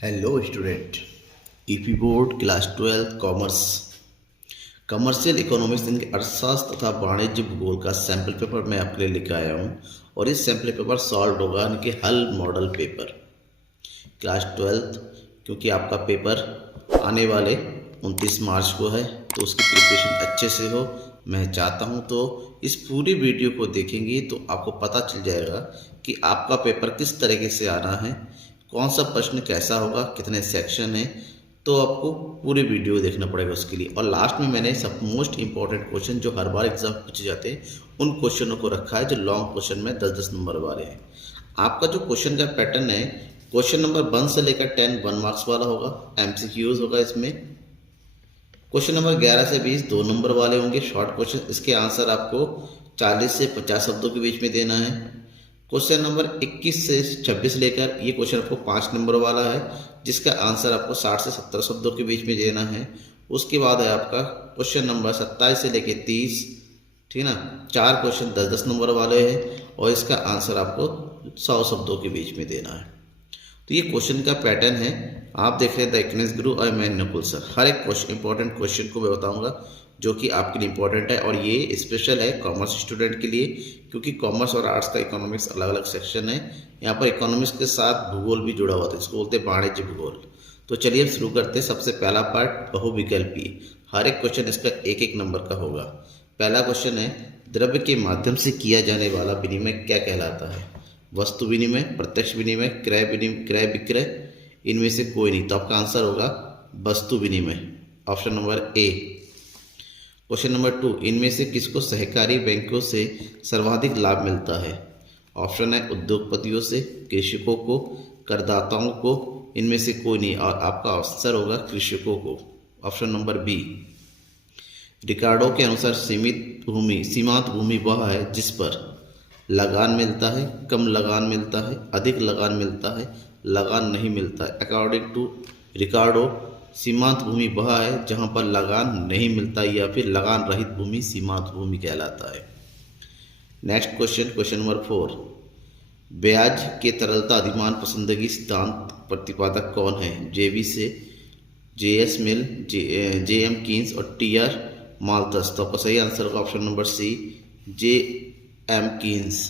Hello student. EP board class 12 commerce commercial economics इनके अर्थशास्त्र तथा वाणिज्य भूगोल का सैम्पल पेपर मैं आपके लिए लेकर आया हूँ और इस सैम्पल पेपर सॉल्व होगा इनके हल मॉडल पेपर क्लास 12। क्योंकि आपका पेपर आने वाले 29 मार्च को है तो उसकी प्रिपरेशन अच्छे से हो मैं चाहता हूँ। तो इस पूरी वीडियो को देखेंगे तो आपको पता चल जाएगा कि आपका पेपर किस तरीके से आना है, कौन सा प्रश्न कैसा होगा, कितने सेक्शन हैं। तो आपको पूरी वीडियो देखना पड़ेगा उसके लिए। और लास्ट में मैंने सब मोस्ट इंपॉर्टेंट क्वेश्चन जो हर बार एग्जाम पूछे जाते हैं उन क्वेश्चनों को रखा है जो लॉन्ग क्वेश्चन में 10-10 नंबर वाले हैं। आपका जो क्वेश्चन का पैटर्न है, क्वेश्चन नंबर 1 से लेकर 10 1 मार्क्स वाला होगा, एमसीक्यूज होगा इसमें। क्वेश्चन नंबर 11 से 20 2 नंबर वाले होंगे शॉर्ट क्वेश्चन, इसके आंसर आपको 40 से 50 शब्दों के बीच में देना है। क्वेश्चन नंबर 21 से 26 लेकर ये क्वेश्चन आपको 5 नंबर वाला है जिसका आंसर आपको 60 से 70 शब्दों के बीच में देना है। उसके बाद है आपका क्वेश्चन नंबर 27 से लेकर 30, ठीक है ना, 4 क्वेश्चन 10-10 नंबर वाले हैं और इसका आंसर आपको 100 शब्दों के बीच में देना है। तो ये क्वेश्चन का पैटर्न है। आप देख रहे हैं द इग्नेस गुरु और मैं नकुल सर। हर एक क्वेश्चन इंपॉर्टेंट क्वेश्चन को मैं बताऊंगा जो कि आपके लिए इंपॉर्टेंट है और ये स्पेशल है कॉमर्स स्टूडेंट के लिए क्योंकि कॉमर्स और आर्ट्स का इकोनॉमिक्स अलग अलग सेक्शन है। यहाँ पर इकोनॉमिक्स के साथ भूगोल भी जुड़ा हुआ था, इसको बोलते हैं वाणिज्य भूगोल। तो चलिए अब शुरू करते हैं। सबसे पहला पार्ट बहुविकल्पी, हर एक क्वेश्चन इसका एक एक नंबर का होगा। पहला क्वेश्चन है द्रव्य के माध्यम से किया जाने वाला विनिमय क्या कहलाता है? वस्तु विनिमय, प्रत्यक्ष विनिमय, क्रय विनिमय, क्रय विक्रय, इनमें से कोई नहीं। तो आपका आंसर होगा वस्तु विनिमय, option number A. Question number 2, इनमें से किसको सहकारी बैंकों से सर्वाधिक लाभ मिलता है? ऑप्शन है उद्योगपतियों से, कृषकों को, करदाताओं को, इनमें से कोई नहीं। और आपका आंसर होगा कृषकों को, ऑप्शन नंबर बी। रिकार्डो के अनुसार सीमांत भूमि वह है जिस पर लगान मिलता है, कम लगान मिलता है, अधिक लगान मिलता है, लगान नहीं मिलता है। अकॉर्डिंग टू रिकार्डो सीमांत भूमि वह है जहां पर लगान नहीं मिलता या फिर लगान रहित भूमि सीमांत भूमि कहलाता है। नेक्स्ट क्वेश्चन, क्वेश्चन नंबर 4, ब्याज के तरलता अधिमान पसंदगी सिद्धांत प्रतिपादक कौन है? JB Say, JS Mill, JM Keynes और टीआर माल्थस। तो आपका सही आंसर होगा option number C, JM Keynes.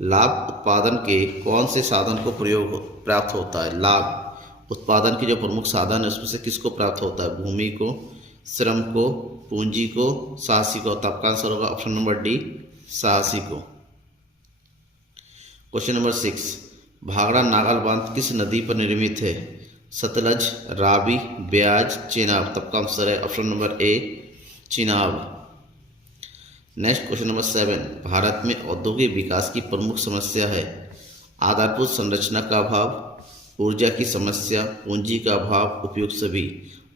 लाभ उत्पादन के कौन से साधन को प्रयोग प्राप्त होता है? लाभ उत्पादन के जो प्रमुख साधन है उसमें से किसको प्राप्त होता है? भूमि को, श्रम को, पूंजी को, साहसी को। तो आपका आंसर होगा ऑप्शन नंबर डी, साहसी को। क्वेश्चन नंबर 6, भाखड़ा नागल बांध किस नदी पर निर्मित है? सतलज, रावी, ब्याज, चेनाब। तब का आंसर है option number A, Chenab. Next question number 7, Bharat में औद्योगिक विकास की प्रमुख समस्या है? आधारभूत संरचना का अभाव, ऊर्जा की समस्या, पूंजी का अभाव, उपयुक्त सभी।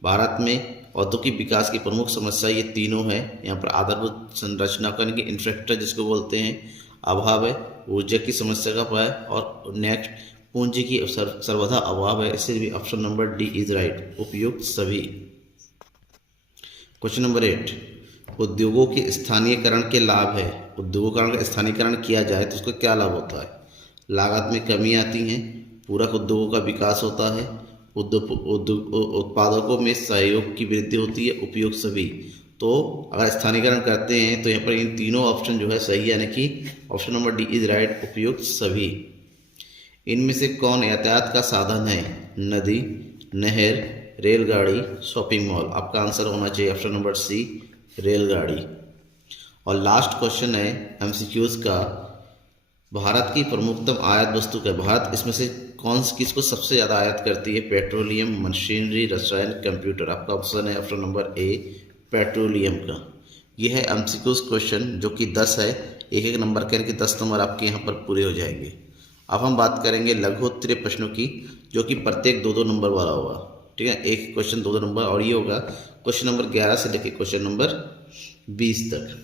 भारत में औद्योगिक विकास की प्रमुख समस्या ये तीनों है। यहाँ पर आधारभूत संरचना का यानी कि इंफ्रास्ट्रक्चर जिसको बोलते हैं अभाव है, ऊर्जा की समस्या का अभाव है और नेक्स्ट पूंजी की सर्वथा अभाव है। इसलिए भी option number D is right, उपयुक्त सभी। क्वेश्चन नंबर 8, उद्योगों के स्थानीयकरण के लाभ है। उद्योगों का स्थानीयकरण किया जाए तो उसको क्या लाभ होता है? लागत में कमी आती है, पूरक उद्योगों का विकास होता है, उत्पादकों में सहयोग की वृद्धि होती है, उपयोग सभी। तो अगर स्थानीयकरण करते हैं तो यहाँ पर इन तीनों ऑप्शन जो है सही, यानी कि option number D is right, उपयुक्त सभी। इनमें से कौन यातायात का साधन है? नदी, नहर, रेलगाड़ी, शॉपिंग मॉल। आपका आंसर होना चाहिए ऑप्शन नंबर सी, रेलगाड़ी। और लास्ट क्वेश्चन है एमसीक्यूज का, भारत की प्रमुखतम आयात वस्तु क्या? भारत इसमें से किसको सबसे ज़्यादा आयात करती है? पेट्रोलियम, मशीनरी, रसायन, कंप्यूटर। आपका ऑप्शन है ऑप्शन नंबर ए, पेट्रोलियम का। यह है एमसीक्यूज क्वेश्चन जो कि 10 है, एक एक नंबर के, यानी कि 10 नंबर आपके यहाँ पर पूरे हो जाएंगे। अब हम बात करेंगे लघुत्तरीय प्रश्नों की जो कि प्रत्येक 2-2 नंबर वाला होगा, ठीक है, एक क्वेश्चन 2-2 नंबर। और ये होगा क्वेश्चन नंबर 11 से लेकर क्वेश्चन नंबर 20 तक।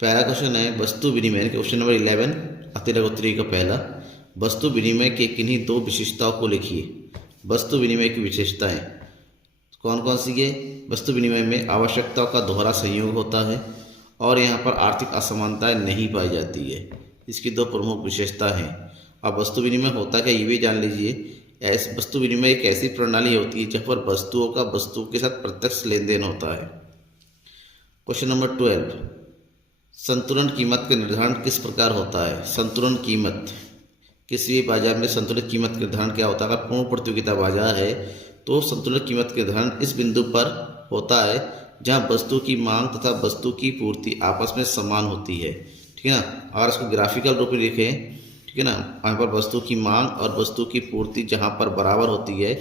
पहला क्वेश्चन है वस्तु विनिमय, क्वेश्चन नंबर 11 अति लघुत्तरीय का पहला, वस्तु विनिमय के किन्हीं 2 विशेषताओं को लिखिए। वस्तु विनिमय की विशेषताएं कौन कौन सी है? वस्तु विनिमय में आवश्यकताओं का दोहरा संयोग होता है और यहाँ पर आर्थिक असमानताएं नहीं पाई जाती है। इसकी 2 प्रमुख विशेषता हैं। अब वस्तु विनिमय होता क्या ये भी जान लीजिए। वस्तु विनिमय एक ऐसी प्रणाली होती है जहाँ पर वस्तुओं का वस्तुओं के साथ प्रत्यक्ष लेन देन होता है। क्वेश्चन नंबर 12, संतुलन कीमत का निर्धारण किस प्रकार होता है। संतुलन कीमत, किसी भी बाजार में संतुलित कीमत का निर्धारण क्या होता है। अगर पूर्ण प्रतियोगिता बाजार है तो संतुलित कीमत का निर्धारण इस बिंदु पर होता है जहां वस्तु की मांग तथा वस्तु की पूर्ति आपस में समान होती है। ठीक है ना। अगर इसको ग्राफिकल रूप में लिखें, ठीक है ना, वहाँ पर वस्तु की मांग और वस्तु की पूर्ति जहाँ पर बराबर होती है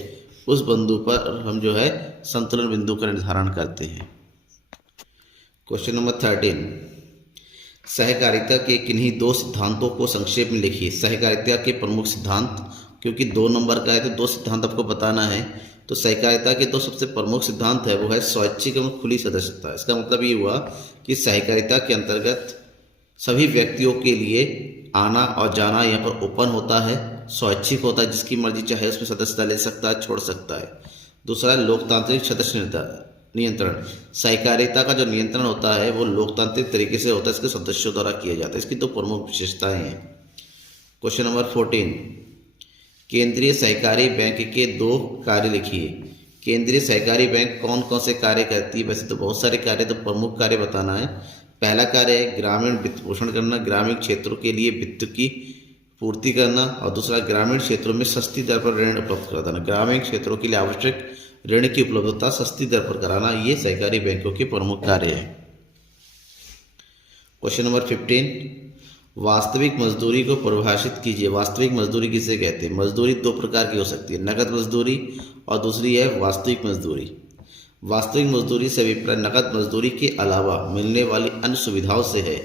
उस बिंदु पर हम जो है संतुलन बिंदु का निर्धारण करते हैं। क्वेश्चन नंबर 13, सहकारिता के किन्हीं दो सिद्धांतों को संक्षेप में लिखिए। सहकारिता के प्रमुख सिद्धांत, क्योंकि 2 नंबर का है तो 2 सिद्धांत आपको बताना है। तो सहकारिता के 2 सबसे प्रमुख सिद्धांत है वो है स्वैच्छिक एवं खुली सदस्यता। इसका मतलब ये हुआ कि सहकारिता के अंतर्गत सभी व्यक्तियों के लिए आना और जाना यहाँ पर ओपन होता है, स्वैच्छिक होता है, जिसकी मर्जी चाहे उसमें सदस्यता ले सकता है, छोड़ सकता है। दूसरा, लोकतांत्रिक सदस्य नियंत्रण। सहकारिता का जो नियंत्रण होता है वो लोकतांत्रिक तरीके से होता है, इसके सदस्यों द्वारा किया जाता है। इसकी 2 प्रमुख विशेषताएं हैं। क्वेश्चन नंबर 14, केंद्रीय सहकारी बैंक के 2 कार्य लिखिए। केंद्रीय सहकारी बैंक कौन कौन से कार्य करती है। वैसे तो बहुत सारे कार्य, तो प्रमुख कार्य बताना है। पहला कार्य है ग्रामीण वित्त पोषण करना, ग्रामीण क्षेत्रों के लिए वित्त की पूर्ति करना। और दूसरा, ग्रामीण क्षेत्रों में सस्ती दर पर ऋण उपलब्ध कराना। ग्रामीण क्षेत्रों के लिए आवश्यक ऋण की उपलब्धता सस्ती दर पर कराना, ये सहकारी बैंकों के प्रमुख कार्य है। क्वेश्चन नंबर 15, वास्तविक मजदूरी को परिभाषित कीजिए। वास्तविक मजदूरी किसे कहते हैं। मजदूरी 2 प्रकार की हो सकती है, नकद मजदूरी और दूसरी है वास्तविक मजदूरी। वास्तविक मजदूरी से अभिप्राय नकद मजदूरी के अलावा मिलने वाली अन्य सुविधाओं से है,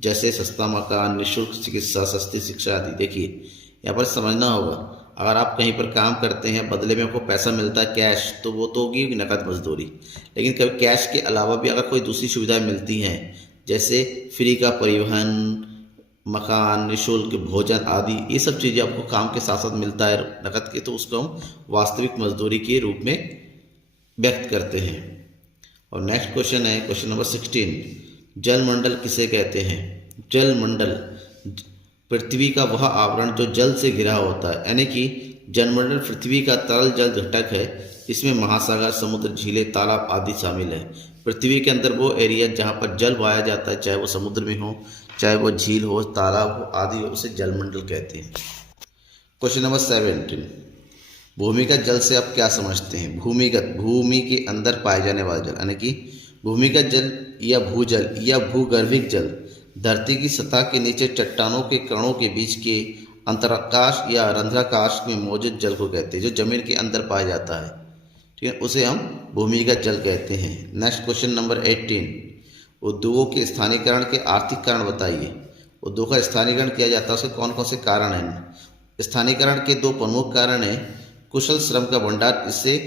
जैसे सस्ता मकान, निःशुल्क चिकित्सा, सस्ती शिक्षा आदि। देखिए यहाँ पर समझना होगा, अगर आप कहीं पर काम करते हैं, बदले में आपको पैसा मिलता है कैश, तो वो तो होगी नकद मजदूरी। लेकिन कभी कैश के अलावा भी अगर कोई दूसरी सुविधाएं मिलती हैं, जैसे फ्री का परिवहन, मकान, निःशुल्क भोजन आदि, ये सब चीज़ें आपको काम के साथ साथ मिलता है नकद के, तो उसको हम वास्तविक मजदूरी के रूप में व्यक्त करते हैं। और नेक्स्ट क्वेश्चन है क्वेश्चन नंबर 16, जलमंडल किसे कहते हैं। जलमंडल पृथ्वी का वह आवरण जो जल से घिरा होता है, यानी कि जलमंडल पृथ्वी का तरल जल घटक है। इसमें महासागर, समुद्र, झीलें, तालाब आदि शामिल है। पृथ्वी के अंदर वो एरिया जहाँ पर जल पाया जाता है, चाहे वो समुद्र में हो, चाहे वो झील हो, तालाब हो आदि हो, उसे जलमंडल कहते हैं। क्वेश्चन नंबर 17, भूमिगत जल से आप क्या समझते हैं। भूमिगत, भूमि के अंदर पाए जाने वाला जल, यानी कि भूमिगत जल या भूजल या भूगर्भिक जल धरती की सतह के नीचे चट्टानों के कणों के बीच के अंतराकाश या रंध्राकाश में मौजूद जल को कहते हैं, जो जमीन के अंदर पाया जाता है। ठीक है, उसे हम भूमिगत जल कहते हैं। नेक्स्ट क्वेश्चन नंबर 18, उद्योगों के स्थानीयकरण के आर्थिक कारण बताइए। उद्योग का स्थानीयकरण किया जाता है, उसके कौन कौन से कारण हैं। स्थानीयकरण के 2 प्रमुख कारण हैं, कुशल श्रम का भंडार, इससे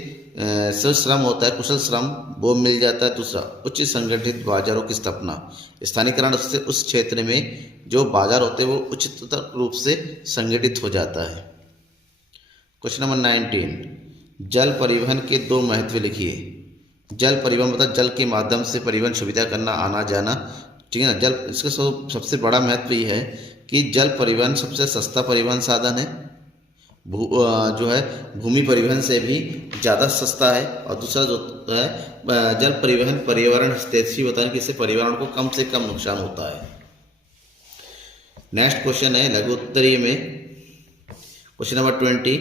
श्रम होता है, कुशल श्रम वो मिल जाता है। दूसरा, उच्च संगठित बाजारों की स्थापना। स्थानीयकरण से उस क्षेत्र में जो बाजार होते हैं वो उच्चतर रूप से संगठित हो जाता है। क्वेश्चन नंबर 19, जल परिवहन के 2 महत्व लिखिए। जल परिवहन मतलब जल के माध्यम से परिवहन सुविधा करना, आना जाना। ठीक है ना। जल, इसका सबसे बड़ा महत्व ये है कि जल परिवहन सबसे सस्ता परिवहन साधन है, जो है भूमि परिवहन से भी ज़्यादा सस्ता है। और दूसरा जो है जल परिवहन पर्यावरण हितैषी होता है, कि इससे पर्यावरण को कम से कम नुकसान होता है। नेक्स्ट क्वेश्चन है लघु उत्तरीय में क्वेश्चन नंबर 20,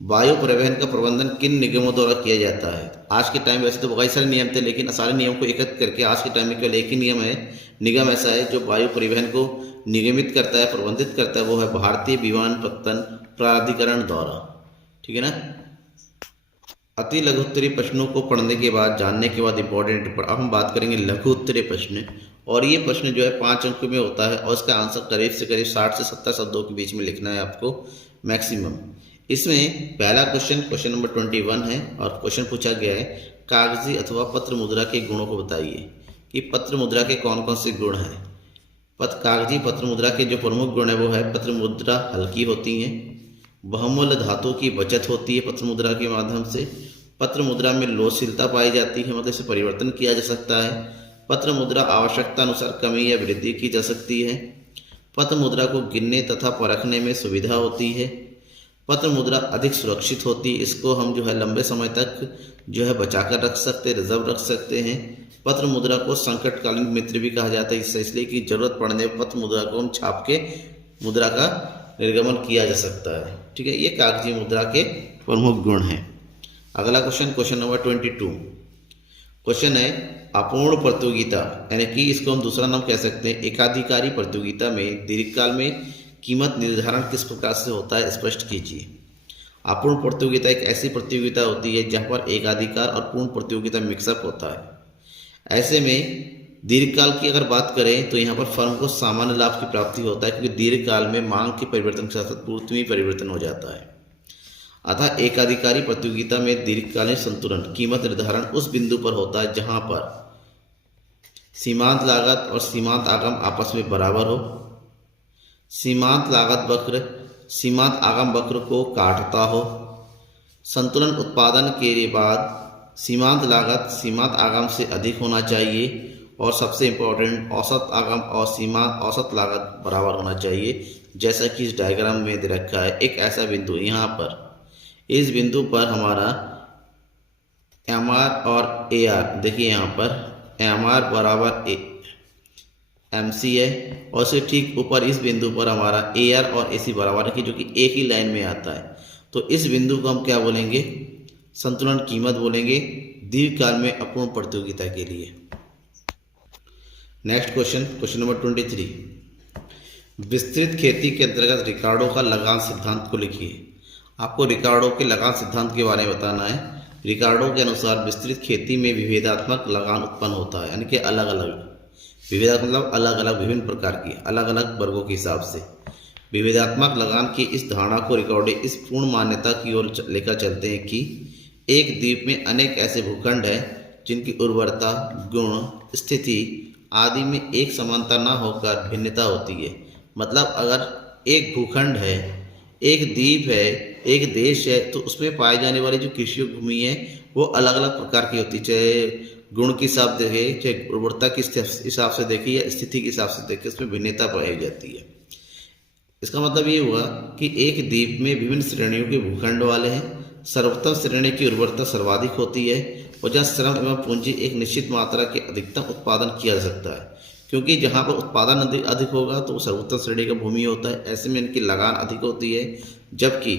वायु परिवहन का प्रबंधन किन निगमों द्वारा किया जाता है। आज के टाइम वैसे तो बहुत सारे नियम थे, लेकिन सारे नियम को एकत्र करके आज के टाइम में केवल एक ही निगम ऐसा है जो वायु परिवहन को निगमित करता है, प्रबंधित करता है, वो है भारतीय विमानपत्तन प्राधिकरण द्वारा। ठीक है ना। अति लघु उत्तरीय प्रश्नों को पढ़ने के बाद, जानने के बाद इंपॉर्टेंट, अब हम बात करेंगे लघु उत्तरीय प्रश्न। और ये प्रश्न जो है 5 अंक में होता है और इसका आंसर करीब से करीब 60 से 70 शब्दों के बीच में लिखना है आपको मैक्सिमम। इसमें पहला क्वेश्चन नंबर 21 है और क्वेश्चन पूछा गया है कागजी अथवा पत्र मुद्रा के गुणों को बताइए, कि पत्र मुद्रा के कौन कौन से गुण हैं। कागजी पत्र मुद्रा के जो प्रमुख गुण है वो है पत्र मुद्रा हल्की होती है, बहुमूल्य धातु की बचत होती है पत्र मुद्रा के माध्यम से, पत्र मुद्रा में लोचशीलता पाई जाती है, मतलब इसे परिवर्तन किया जा सकता है, पत्र मुद्रा आवश्यकता अनुसार कमी या वृद्धि की जा सकती है, पत्र मुद्रा को गिनने तथा परखने में सुविधा होती है। पत्र मुद्रा अधिक सुरक्षित होती है, इसको हम जो है लंबे समय तक जो है बचा कर रख सकते हैं, रिजर्व रख सकते हैं। पत्र मुद्रा को संकटकालीन मित्र भी कहा जाता है, इसलिए कि जरूरत पड़ने पर पत्र मुद्रा को हम छाप के मुद्रा का निर्गमन किया जा सकता है। ठीक है, ये कागजी मुद्रा के प्रमुख गुण हैं। अगला क्वेश्चन, क्वेश्चन नंबर 22 क्वेश्चन है अपूर्ण प्रतियोगिता, यानी कि इसको हम दूसरा नाम कह सकते हैं एकाधिकारी प्रतियोगिता में दीर्घकाल में कीमत निर्धारण किस प्रकार से होता है, स्पष्ट कीजिए। अपूर्ण प्रतियोगिता एक ऐसी प्रतियोगिता होती है जहां पर एकाधिकार और पूर्ण प्रतियोगिता मिक्सअप होता है। ऐसे में दीर्घकाल की अगर बात करें तो यहाँ पर फर्म को सामान्य लाभ की प्राप्ति होता है, क्योंकि दीर्घकाल में मांग के परिवर्तन के साथ साथ पूर्ति में परिवर्तन हो जाता है। अतः एकाधिकारी प्रतियोगिता में दीर्घकालीन संतुलन कीमत निर्धारण उस बिंदु पर होता है जहां पर सीमांत लागत और सीमांत आगम आपस में बराबर हो, सीमांत लागत वक्र सीमांत आगम वक्र को काटता हो, संतुलन उत्पादन के बाद सीमांत लागत सीमांत आगम से अधिक होना चाहिए, और सबसे इम्पोर्टेंट औसत आगम और सीमांत औसत लागत बराबर होना चाहिए, जैसा कि इस डायग्राम में दे रखा है। एक ऐसा बिंदु यहाँ पर, इस बिंदु पर हमारा एम आर और ए आर, देखिए यहाँ पर एम आर बराबर एम सी है, और उससे ठीक ऊपर इस बिंदु पर हमारा ए आर और ए सी बराबर है, जो कि एक ही लाइन में आता है। तो इस बिंदु को हम क्या बोलेंगे, संतुलन कीमत बोलेंगे दीर्घकाल में अपूर्ण प्रतियोगिता के लिए। नेक्स्ट क्वेश्चन, क्वेश्चन नंबर 23 विस्तृत खेती के अंतर्गत रिकार्डो का लगान सिद्धांत को लिखिए। आपको रिकार्डो के लगान सिद्धांत के बारे में बताना है। रिकार्डो के अनुसार विस्तृत खेती में विभेदात्मक लगान उत्पन्न होता है, यानी कि अलग अलग विभेदात्मक मतलब अलग अलग विभिन्न प्रकार की अलग अलग वर्गों के हिसाब से विभेदात्मक लगान की इस धारणा को रिकार्डो इस पूर्ण मान्यता की ओर लेकर चलते हैं कि एक द्वीप में अनेक ऐसे भूखंड हैं जिनकी उर्वरता, गुण, स्थिति आदि में एक समानता न होकर भिन्नता होती है। मतलब अगर एक भूखंड है, एक द्वीप है, एक देश है, तो उसमें पाई जाने वाली जो कृषि भूमि है वो अलग अलग प्रकार की होती है। चाहे गुण के हिसाब से देखें, चाहे उर्वरता के हिसाब से देखिए, या स्थिति के हिसाब से देखिए, उसमें भिन्नता पाई जाती है। इसका मतलब ये हुआ कि एक द्वीप में विभिन्न श्रेणियों के भूखंड वाले हैं। सर्वोत्तम श्रेणी की उर्वरता सर्वाधिक होती है, और जहाँ श्रम एवं पूंजी एक निश्चित मात्रा के अधिकतम उत्पादन किया जा सकता है, क्योंकि जहाँ पर उत्पादन अधिक होगा तो सर्वोत्तम श्रेणी का भूमि होता है। ऐसे में इनकी लगान अधिक होती है, जबकि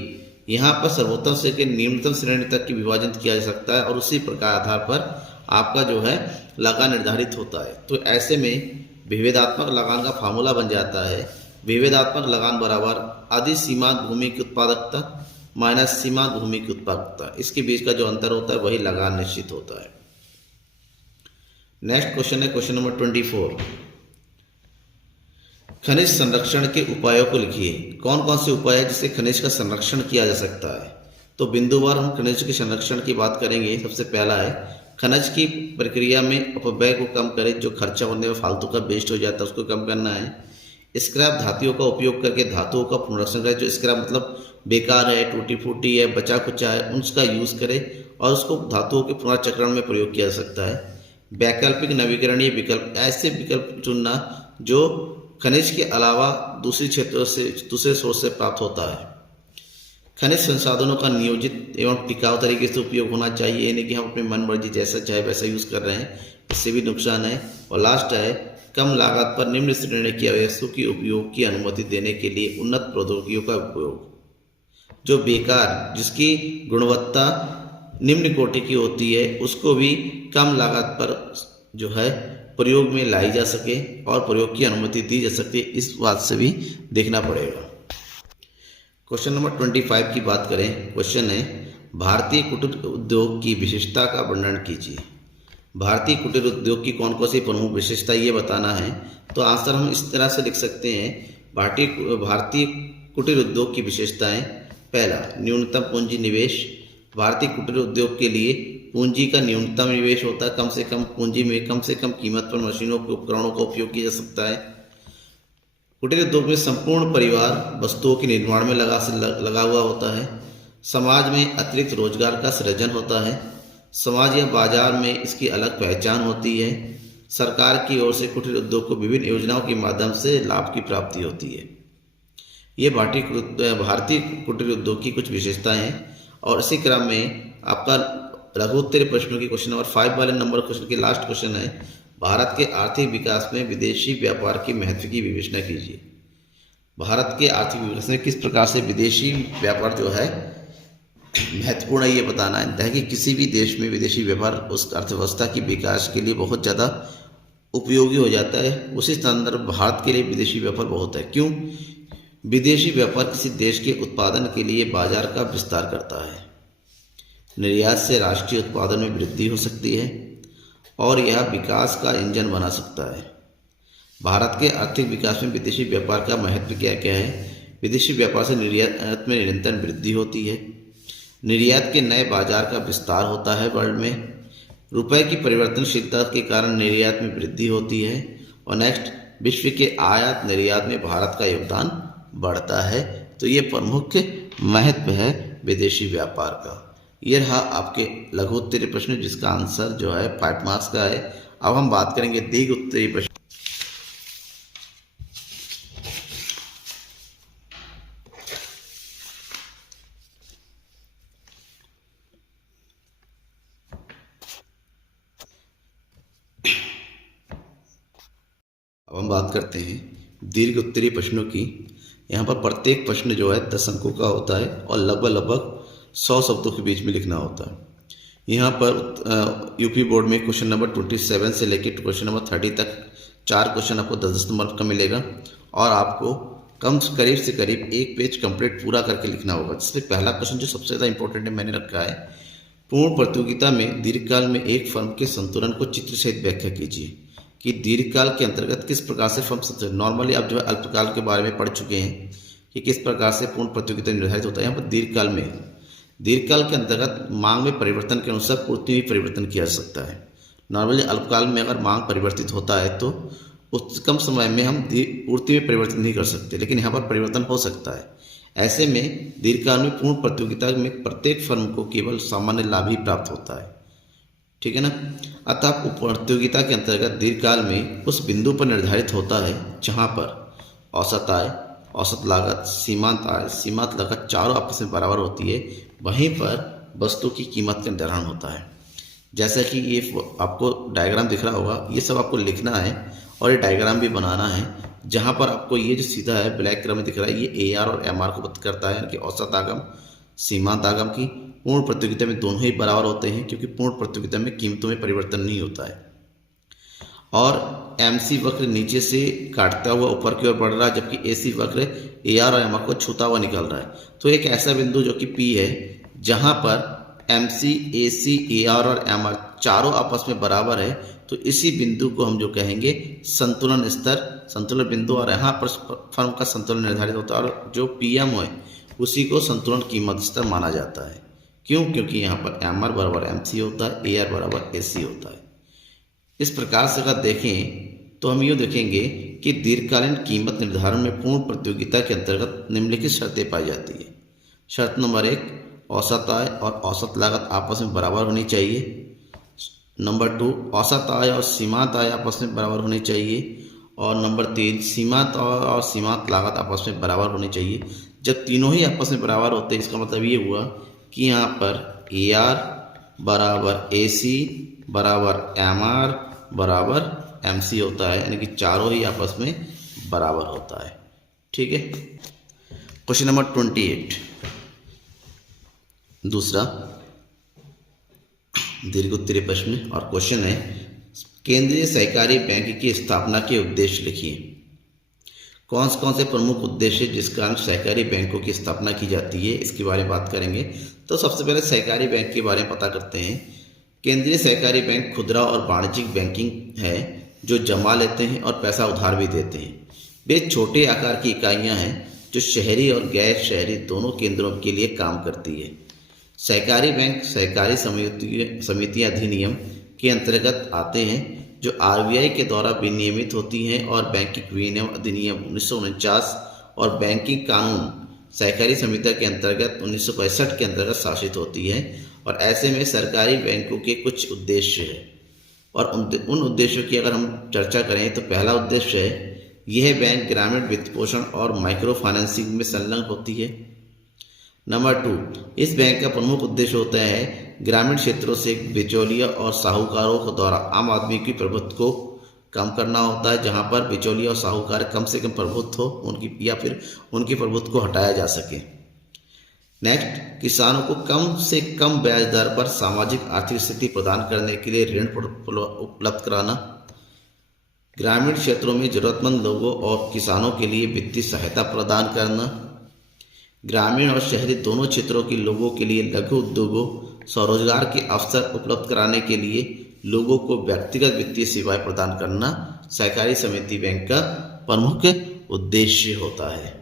यहाँ पर सर्वोत्तम से के निम्नतम श्रेणी तक की विभाजन किया जा सकता है, और उसी प्रकार आधार पर आपका जो है लगान निर्धारित होता है। तो ऐसे में विभेदात्मक लगान का फार्मूला बन जाता है, विभेदात्मक लगान बराबर आदि सीमांत भूमि की उत्पादकता माइनस सीमांत भूमि की उत्पादकता, इसके बीच का जो अंतर होता है वही लगान निश्चित होता है। नेक्स्ट क्वेश्चन है क्वेश्चन नंबर 24 खनिज संरक्षण के उपायों को लिखिए। कौन कौन से उपाय है जिससे खनिज का संरक्षण किया जा सकता है। तो बिंदुवार हम खनिज के संरक्षण की बात करेंगे। सबसे पहला है खनिज की प्रक्रिया में अपव्यय को कम करें, जो खर्चा होने में फालतू का वेस्ट हो जाता है उसको कम करना है। स्क्रैप धातुओं का उपयोग करके धातुओं का पुनर्संचरण करें, जो स्क्रैप मतलब बेकार है, टूटी फूटी है, बचा कुचा है, उसका यूज़ करें और उसको धातुओं के पुनर्चक्रण में प्रयोग किया जा सकता है। वैकल्पिक नवीकरणीय विकल्प, ऐसे विकल्प चुनना जो खनिज के अलावा दूसरी क्षेत्रों से दूसरे सोर्स से प्राप्त होता है। खनिज संसाधनों का नियोजित एवं टिकाऊ तरीके से उपयोग होना चाहिए, यानी कि हम अपने मन मर्जी जैसा चाहे वैसा यूज़ कर रहे हैं, इससे भी नुकसान है। और लास्ट है कम लागत पर निम्न श्रेणी की वस्तु के उपयोग की अनुमति देने के लिए उन्नत प्रौद्योगिकियों का उपयोग, जो बेकार जिसकी गुणवत्ता निम्न कोटि की होती है उसको भी कम लागत पर जो है प्रयोग में लाई जा सके और प्रयोग की अनुमति दी जा सकती है, इस बात से भी देखना पड़ेगा। क्वेश्चन नंबर 25 की बात करें। क्वेश्चन है भारतीय कुटीर उद्योग की विशेषता का वर्णन कीजिए। भारतीय कुटीर उद्योग की कौन कौन सी प्रमुख विशेषता ये बताना है। तो आंसर हम इस तरह से लिख सकते हैं, भारतीय कुटीर उद्योग की विशेषताएं। पहला, न्यूनतम पूंजी निवेश। भारतीय कुटीर उद्योग के लिए पूंजी का न्यूनतम निवेश होता है, कम से कम पूंजी में कम से कम कीमत पर मशीनों के उपकरणों का उपयोग किया जा सकता है। कुटीर उद्योग में संपूर्ण परिवार वस्तुओं के निर्माण में लगा हुआ होता है। समाज में अतिरिक्त रोजगार का सृजन होता है। समाज या बाजार में इसकी अलग पहचान होती है। सरकार की ओर से कुटीर उद्योग को विभिन्न योजनाओं के माध्यम से लाभ की प्राप्ति होती है। ये भारतीय कुटीर उद्योग की कुछ विशेषताएं हैं। और इसी क्रम में आपका लघु उत्तरीय प्रश्नों की क्वेश्चन नंबर 5 वाले नंबर क्वेश्चन के लास्ट क्वेश्चन है, भारत के आर्थिक विकास में विदेशी व्यापार के महत्व की विवेचना कीजिए। भारत के आर्थिक विकास में किस प्रकार से विदेशी व्यापार जो है महत्वपूर्ण है, ये बताना है कि किसी भी देश में विदेशी व्यापार उस अर्थव्यवस्था की विकास के लिए बहुत ज़्यादा उपयोगी हो जाता है। उसी संदर्भ भारत के लिए विदेशी व्यापार बहुत है। क्यों? विदेशी व्यापार किसी देश के उत्पादन के लिए बाजार का विस्तार करता है। निर्यात से राष्ट्रीय उत्पादन में वृद्धि हो सकती है और यह विकास का इंजन बना सकता है। भारत के आर्थिक विकास में विदेशी व्यापार का महत्व क्या क्या है? विदेशी व्यापार से निर्यात में निरंतर वृद्धि होती है। निर्यात के नए बाजार का विस्तार होता है। वर्ल्ड में रुपए की परिवर्तनशीलता के कारण निर्यात में वृद्धि होती है। और नेक्स्ट, विश्व के आयात निर्यात में भारत का योगदान बढ़ता है। तो ये प्रमुख महत्व है विदेशी व्यापार का। ये रहा आपके लघु उत्तरीय प्रश्न, जिसका आंसर जो है 5 मार्क्स का है। अब हम बात करेंगे दीर्घ उत्तरीय प्रश्न। अब हम बात करते हैं दीर्घ उत्तरीय प्रश्नों की। यहाँ पर प्रत्येक प्रश्न जो है 10 अंकों का होता है और लगभग 100 शब्दों के बीच में लिखना होता है। यहाँ पर यूपी बोर्ड में क्वेश्चन नंबर 27 से लेकर क्वेश्चन नंबर 30 तक 4 क्वेश्चन आपको 10-10 नंबर का मिलेगा और आपको करीब से करीब 1 पेज कंप्लीट पूरा करके लिखना होगा। जिसमें पहला क्वेश्चन जो सबसे ज़्यादा इंपॉर्टेंट है मैंने रखा है, पूर्ण प्रतियोगिता में दीर्घकाल में एक फर्म के संतुलन को चित्र सहित व्याख्या कीजिए। कि दीर्घकाल के अंतर्गत किस प्रकार से फर्म संतुलन, नॉर्मली आप जो है अल्पकाल के बारे में पढ़ चुके हैं कि किस प्रकार से पूर्ण प्रतियोगिता निर्धारित होता है। यहाँ पर दीर्घकाल के अंतर्गत मांग में परिवर्तन के अनुसार पूर्ति में परिवर्तन किया जा सकता है। नॉर्मली अल्पकाल में अगर मांग परिवर्तित होता है तो उस कम समय में हम पूर्ति में परिवर्तन नहीं कर सकते, लेकिन यहाँ पर परिवर्तन हो सकता है। ऐसे में दीर्घकाल में पूर्ण प्रतियोगिता में प्रत्येक फर्म को केवल सामान्य लाभ ही प्राप्त होता है। ठीक है ना। अतः प्रतियोगिता के अंतर्गत दीर्घकाल में उस बिंदु पर निर्धारित होता है जहाँ पर औसत आय, औसत लागत, सीमांत लागत चारों आपस में बराबर होती है। वहीं पर वस्तु की कीमत का निर्धारण होता है। जैसा कि ये आपको डायग्राम दिख रहा होगा, ये सब आपको लिखना है और ये डायग्राम भी बनाना है। जहाँ पर आपको ये जो सीधा है ब्लैक कलर में दिख रहा है, ये AR और MR को बात करता है कि औसत आगम, सीमांत आगम की। पूर्ण प्रतियोगिता में दोनों ही बराबर होते हैं क्योंकि पूर्ण प्रतियोगिता में कीमतों में परिवर्तन नहीं होता है। और MC वक्र नीचे से काटता हुआ ऊपर की ओर बढ़ रहा है, जबकि AC वक्र AR और MR को छूता हुआ निकल रहा है। तो एक ऐसा बिंदु जो कि P है, जहाँ पर MC, AC, AR और MR चारों आपस में बराबर है, तो इसी बिंदु को हम जो कहेंगे संतुलन स्तर, संतुलन बिंदु। और यहाँ पर फर्म का संतुलन निर्धारित होता है और जो PM है उसी को संतुलन कीमत स्तर माना जाता है। क्यों? क्योंकि यहाँ पर MR बराबर MC होता है, AR बराबर AC होता है। इस प्रकार से अगर देखें तो हम यूँ देखेंगे कि दीर्घकालीन कीमत निर्धारण में पूर्ण प्रतियोगिता के अंतर्गत निम्नलिखित शर्तें पाई जाती है। शर्त नंबर 1, औसत आय और औसत लागत आपस में बराबर होनी चाहिए। नंबर 2, औसत आय और सीमांत आय आपस में बराबर होनी चाहिए। और नंबर 3, सीमांत आय और सीमांत लागत आपस में बराबर होनी चाहिए। जब तीनों ही आपस में बराबर होते हैं, इसका मतलब ये हुआ कि यहाँ पर AR बराबर AC बराबर MR बराबर MC होता है, यानी कि चारों ही आपस में बराबर होता है। ठीक है। क्वेश्चन नंबर 28, दूसरा दीर्घ उत्तरीय प्रश्न और क्वेश्चन है, केंद्रीय सहकारी बैंक की स्थापना के उद्देश्य लिखिए। कौन से प्रमुख उद्देश्य जिस कारण सहकारी बैंकों की स्थापना की जाती है, इसके बारे में बात करेंगे। तो सबसे पहले सहकारी बैंक के बारे में पता करते हैं। केंद्रीय सहकारी बैंक खुदरा और वाणिज्यिक बैंकिंग है जो जमा लेते हैं और पैसा उधार भी देते हैं। वे छोटे आकार की इकाइयां हैं जो शहरी और गैर शहरी दोनों केंद्रों के लिए काम करती है। सहकारी बैंक सहकारी समितियां अधिनियम के अंतर्गत आते हैं जो RBI के द्वारा विनियमित होती हैं और बैंकिंग विनियम अधिनियम 1949 और बैंकिंग कानून सहकारी समितियों के अंतर्गत 1965 के अंतर्गत शासित होती है। और ऐसे में सरकारी बैंकों के कुछ उद्देश्य है। और उन उद्देश्यों की अगर हम चर्चा करें तो पहला उद्देश्य है यह बैंक ग्रामीण वित्त पोषण और माइक्रो फाइनेंसिंग में संलग्न होती है। नंबर 2, इस बैंक का प्रमुख उद्देश्य होता है ग्रामीण क्षेत्रों से बिचौलिया और साहूकारों के द्वारा आम आदमी की प्रभुत्व को कम करना होता है, जहां पर बिचौलिया और साहूकार कम से कम प्रभुत्व हो उनकी, या फिर उनके प्रभुत्व को हटाया जा सके। नेक्स्ट, किसानों को कम से कम ब्याज दर पर सामाजिक आर्थिक स्थिति प्रदान करने के लिए ऋण उपलब्ध कराना। ग्रामीण क्षेत्रों में जरूरतमंद लोगों और किसानों के लिए वित्तीय सहायता प्रदान करना। ग्रामीण और शहरी दोनों क्षेत्रों के लोगों के लिए लघु उद्योगों, स्वरोजगार के अवसर उपलब्ध कराने के लिए लोगों को व्यक्तिगत वित्तीय सेवाएं प्रदान करना सहकारी समिति बैंक का प्रमुख उद्देश्य होता है।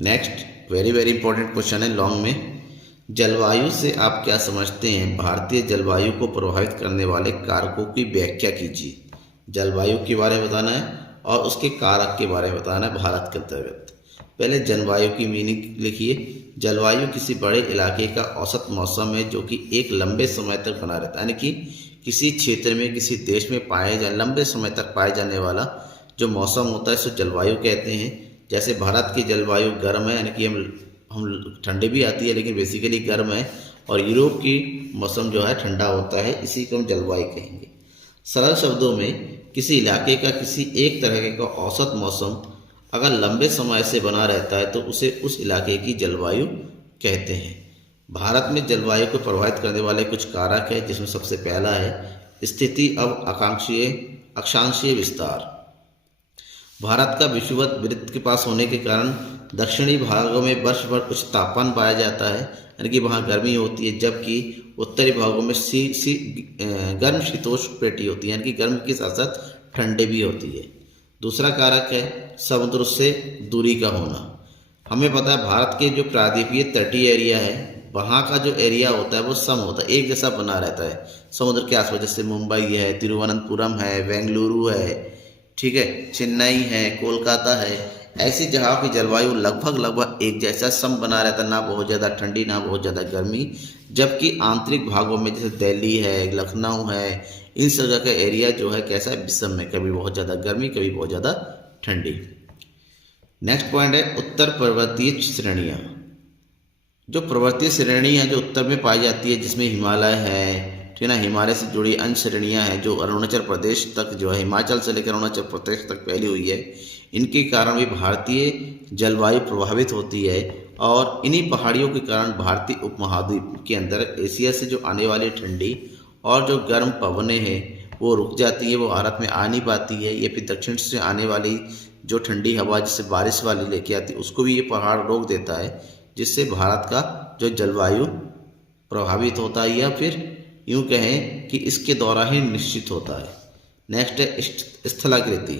नेक्स्ट, वेरी इंपॉर्टेंट क्वेश्चन है लॉन्ग में। जलवायु से आप क्या समझते हैं? भारतीय जलवायु को प्रभावित करने वाले कारकों की व्याख्या कीजिए। जलवायु के बारे में बताना है और उसके कारक के बारे में बताना है भारत के अंतर्गत। पहले जलवायु की मीनिंग लिखिए। जलवायु किसी बड़े इलाके का औसत मौसम है जो कि एक लंबे समय तक बना रहता है, यानी कि किसी क्षेत्र में, किसी देश में लंबे समय तक पाए जाने वाला जो मौसम होता है, इसे जलवायु कहते हैं। जैसे भारत की जलवायु गर्म है, यानी कि हम ठंडी भी आती है लेकिन बेसिकली गर्म है, और यूरोप की मौसम जो है ठंडा होता है, इसी को हम जलवायु कहेंगे। सरल शब्दों में किसी इलाके का किसी एक तरह का औसत मौसम अगर लंबे समय से बना रहता है तो उसे उस इलाके की जलवायु कहते हैं। भारत में जलवायु को प्रभावित करने वाले कुछ कारक है, जिसमें सबसे पहला है स्थिति अब अक्षांशीय विस्तार। भारत का विषुवत वृत्त के पास होने के कारण दक्षिणी भागों में वर्ष भर उच्च तापमान पाया जाता है, यानी कि वहाँ गर्मी होती है, जबकि उत्तरी भागों में गर्म शीतोष्ण पेटी होती है, यानी कि गर्म के साथ साथ ठंडे भी होती है। दूसरा कारक है समुद्र से दूरी का होना। हमें पता है भारत के जो प्रायद्वीपीय तटीय एरिया है, वहाँ का जो एरिया होता है वो सम होता है, एक जैसा बना रहता है समुद्र के आसपास। जैसे मुंबई है, तिरुवनंतपुरम है, बेंगलुरु है, ठीक है, चेन्नई है, कोलकाता है, ऐसी जगहों की जलवायु लगभग एक जैसा सम बना रहता है, ना बहुत ज़्यादा ठंडी ना बहुत ज़्यादा गर्मी। जबकि आंतरिक भागों में जैसे दिल्ली है, लखनऊ है, इन जगह का एरिया जो है कैसा है, विषम में, कभी बहुत ज़्यादा गर्मी, कभी बहुत ज़्यादा ठंडी। नेक्स्ट पॉइंट है उत्तर पर्वतीय श्रेणियाँ। जो पर्वतीय श्रेणी है जो उत्तर में पाई जाती है, जिसमें हिमालय है, ठीक है ना, हिमालय से जुड़ी अन्य श्रेणियाँ हैं जो अरुणाचल प्रदेश तक जो है, हिमाचल से लेकर अरुणाचल प्रदेश तक फैली हुई है। इनके कारण भी भारतीय जलवायु प्रभावित होती है, और इन्हीं पहाड़ियों के कारण भारतीय उपमहाद्वीप के अंदर एशिया से जो आने वाली ठंडी और जो गर्म पवनें हैं वो रुक जाती है, वो भारत में आ नहीं पाती है। ये फिर दक्षिण से आने वाली जो ठंडी हवा जिससे बारिश वाली लेके आती है उसको भी ये पहाड़ रोक देता है, जिससे भारत का जो जलवायु प्रभावित होता है, या फिर यूँ कहें कि इसके द्वारा ही निश्चित होता है। नेक्स्ट है स्थलाकृति।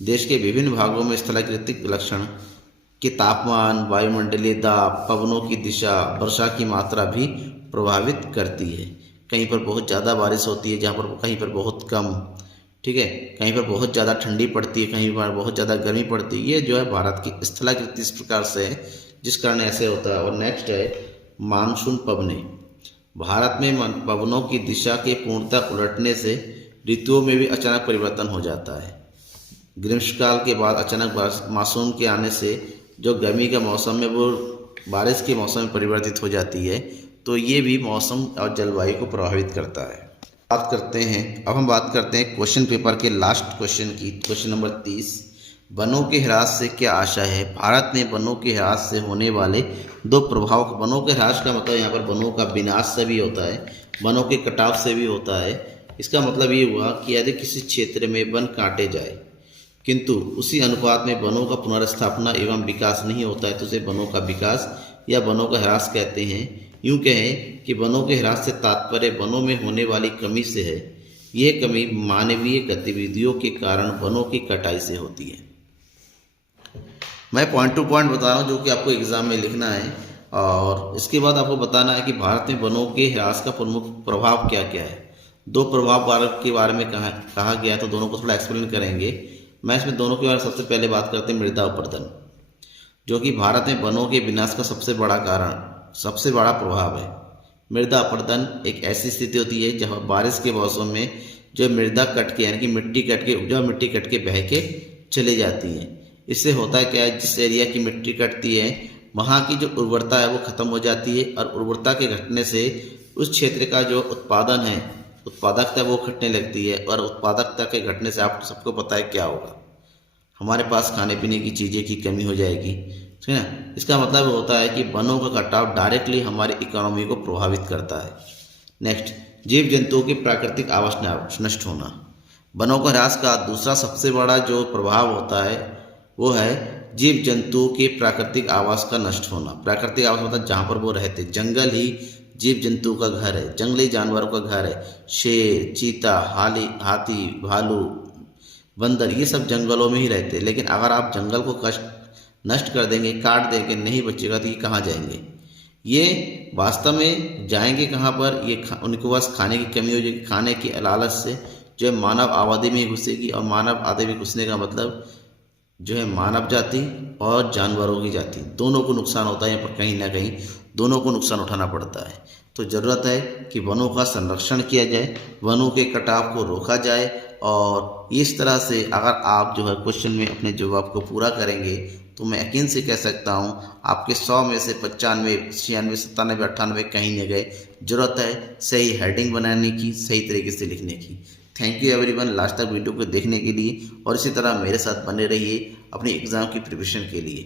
देश के विभिन्न भागों में स्थलाकृतिक लक्षण के तापमान, वायुमंडलीय दाब, पवनों की दिशा, वर्षा की मात्रा भी प्रभावित करती है। कहीं पर बहुत ज़्यादा बारिश होती है, जहाँ पर कहीं पर बहुत कम, ठीक है, कहीं पर बहुत ज़्यादा ठंडी पड़ती है, कहीं पर बहुत ज़्यादा गर्मी पड़ती है। ये जो है भारत की स्थलाकृति इस प्रकार से है, जिस कारण ऐसे होता है। और नेक्स्ट है मानसून पवनें। भारत में पवनों की दिशा के पूर्णतः उलटने से ऋतुओं में भी अचानक परिवर्तन हो जाता है। ग्रीष्मकाल के बाद अचानक मानसून के आने से जो गर्मी का मौसम है वो बारिश के मौसम में परिवर्तित हो जाती है, तो ये भी मौसम और जलवायु को प्रभावित करता है। अब हम बात करते हैं क्वेश्चन पेपर के लास्ट क्वेश्चन की। क्वेश्चन नंबर 30, वनों के ह्रास से क्या आशा है? भारत में वनों के ह्रास से होने वाले दो प्रभाव। वनों के ह्रास का मतलब यहाँ पर वनों का विनाश से भी होता है, वनों के कटाव से भी होता है। इसका मतलब ये हुआ कि यदि किसी क्षेत्र में वन काटे जाए किंतु उसी अनुपात में वनों का पुनर्स्थापना एवं विकास नहीं होता है, तो उसे वनों का विकास या वनों का ह्रास कहते हैं। यूँ कहें कि वनों के ह्रास से तात्पर्य वनों में होने वाली कमी से है। यह कमी मानवीय गतिविधियों के कारण वनों की कटाई से होती है। मैं पॉइंट टू पॉइंट बता रहा हूँ जो कि आपको एग्जाम में लिखना है, और इसके बाद आपको बताना है कि भारत में वनों के ह्रास का प्रमुख प्रभाव क्या क्या है। दो प्रभाव भारत के बारे में कहा गया, तो दोनों को थोड़ा एक्सप्लेन करेंगे। मैं इसमें दोनों के बारे में सबसे पहले बात करते हैं मृदा अपरदन, जो कि भारत में वनों के विनाश का सबसे बड़ा प्रभाव है। मृदा अपरदन एक ऐसी स्थिति होती है जहाँ बारिश के मौसम में जो मृदा कट के यानी कि मिट्टी कट के उपजाऊ मिट्टी कट के बह के चली जाती है। इससे होता क्या है, जिस एरिया की मिट्टी कटती है वहाँ की जो उर्वरता है वो खत्म हो जाती है और उर्वरता के घटने से उस क्षेत्र का जो उत्पादन है, उत्पादकता वो घटने लगती है और उत्पादकता के घटने से आप सबको पता है क्या होगा, हमारे पास खाने पीने की चीज़ें की कमी हो जाएगी, ठीक है ना। इसका मतलब होता है कि वनों का कटाव डायरेक्टली हमारी इकोनॉमी को प्रभावित करता है। नेक्स्ट, जीव जंतुओं की प्राकृतिक आवास नष्ट होना। वनों का ह्रास का दूसरा सबसे बड़ा जो प्रभाव होता है वो है जीव जंतुओं के प्राकृतिक आवास का नष्ट होना। प्राकृतिक आवास मतलब जहाँ पर वो रहते, जंगल ही जीव जंतुओं का घर है, जंगली जानवरों का घर है। शेर, चीता, हाथी, भालू, बंदर, ये सब जंगलों में ही रहते हैं। लेकिन अगर आप जंगल को नष्ट कर देंगे, काट देंगे, नहीं बचेगा तो ये कहाँ जाएंगे? ये वास्तव में जाएंगे कहाँ पर? ये उनके पास खाने की कमी हो जाएगी। खाने की लालच से जो है मानव आबादी में घुसेगी और मानव आबादी में घुसने का मतलब जो है मानव जाति और जानवरों की जाति दोनों को नुकसान होता है। यहाँ पर कहीं ना कहीं दोनों को नुकसान उठाना पड़ता है। तो ज़रूरत है कि वनों का संरक्षण किया जाए, वनों के कटाव को रोका जाए और इस तरह से अगर आप जो है क्वेश्चन में अपने जवाब को पूरा करेंगे तो मैं यकीन से कह सकता हूँ आपके 100 में से 95, 96, 97, 98 कहीं न गए। ज़रूरत है सही हेडिंग बनाने की, सही तरीके से लिखने की। थैंक यू एवरीवन लास्ट तक वीडियो को देखने के लिए और इसी तरह मेरे साथ बने रहिए अपनी एग्ज़ाम की प्रिपरेशन के लिए।